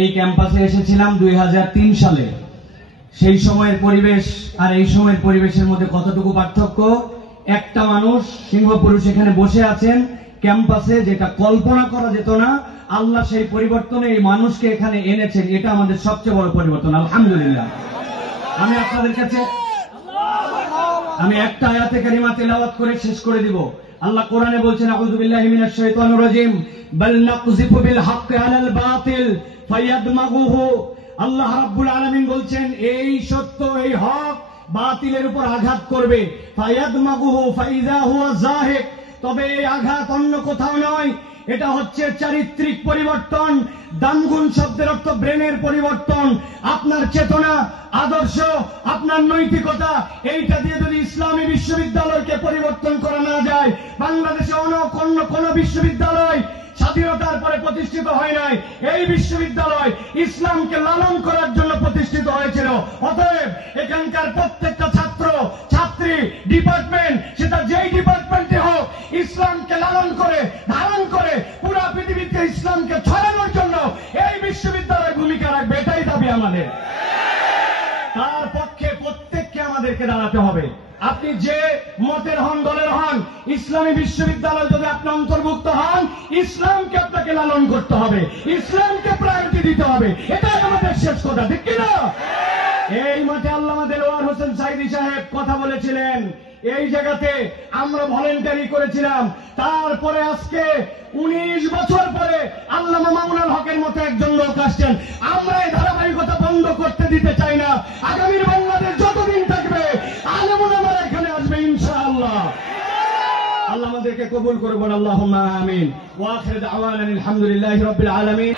এই ক্যাম্পাসে এসেছিলাম 2003 সালে। সেই সময়ের পরিবেশ আর এই সময়ের পরিবেশের মধ্যে কতটুকু পার্থক্য। একটা মানুষ সিংহ পুরুষ এখানে বসে আছেন ক্যাম্পাসে, যেটা কল্পনা করা যেত না। আল্লাহ সেই পরিবর্তনে এই মানুষকে এখানে এনেছেন, এটা আমাদের সবচেয়ে বড় পরিবর্তন, আলহামদুলিল্লাহ। আমি আপনাদের কাছে একটা আয়াতে কারিমা তেলাওয়াত করে শেষ করে দিব। আল্লাহ কোরআনে বলছেন, আউযু বিল্লাহি মিনাশ শাইতানির রাজিম, বাল নাকযিফু বিল হাক্কি আলাল বাতিল ফায়াদমাগুহু। আল্লাহ রাব্বুল আলামিন বলছেন, এই সত্য, এই হক বাতিলের উপর আঘাত করবে। ফায়াদমাগুহু ফাইযা হুয়া যাহিক। তবে এই আঘাত অন্য কোথাও নয়, এটা হচ্ছে চারিত্রিক পরিবর্তন। দামগুন শব্দের অর্থ ব্রেনের পরিবর্তন। আপনার চেতনা, আদর্শ, আপনার নৈতিকতা, এইটা দিয়ে যদি ইসলামী বিশ্ববিদ্যালয়কে পরিবর্তন করা না যায়, বাংলাদেশে অন্য কোন বিশ্ববিদ্যালয় স্বাধীনতার পরে প্রতিষ্ঠিত হয় নাই। এই বিশ্ববিদ্যালয় ইসলামকে লালন করার জন্য প্রতিষ্ঠিত হয়েছিল। অতএব এখানকার প্রত্যেকটা ছাত্র, ছাত্রী, ডিপার্টমেন্ট, সেটা যেই ডিপার্টমেন্টে হোক, ইসলামকে লালন করে, ধারণ করে পুরো পৃথিবীতে ইসলামকে ছড়ানোর জন্য এই বিশ্ববিদ্যালয় ভূমিকা রাখবে। এটাই দাবি আমাদের। তার পক্ষে প্রত্যেককে আমাদেরকে দাঁড়াতে হবে। আপনি যে মতের হন, দলের হন, ইসলামী বিশ্ববিদ্যালয় যদি আপনি অন্তর্ভুক্ত হন, ইসলামকে আপনাকে লালন করতে হবে, ইসলামকে প্রায়োরিটি দিতে হবে। এটাই আমাদের শেষ কথা, ঠিক কিনা? এই মাঠে আল্লামা দেলোয়ার হোসেন সাঈদী সাহেব কথা বলেছিলেন। এই জায়গাতে আমরা ভলেন্টারি করেছিলাম। তারপরে আজকে 19 বছর পরে আল্লামা মামুনুল হকের মতো একজন লোক আসছেন। আমরা এই ধারাবাহিকতা বন্ধ করতে দিতে চাই না। আগামীর বাংলাদেশ যতদিন থাকবে, আলেম ওলামারা এখানে আসবে ইনশাআল্লাহ। আল্লাহ আমাদেরকে কবুল করবেন, আল্লাহুম্মা আমিন। ওয়া আখিরু দাওয়ানা আলহামদুলিল্লাহি রাব্বিল আলামিন।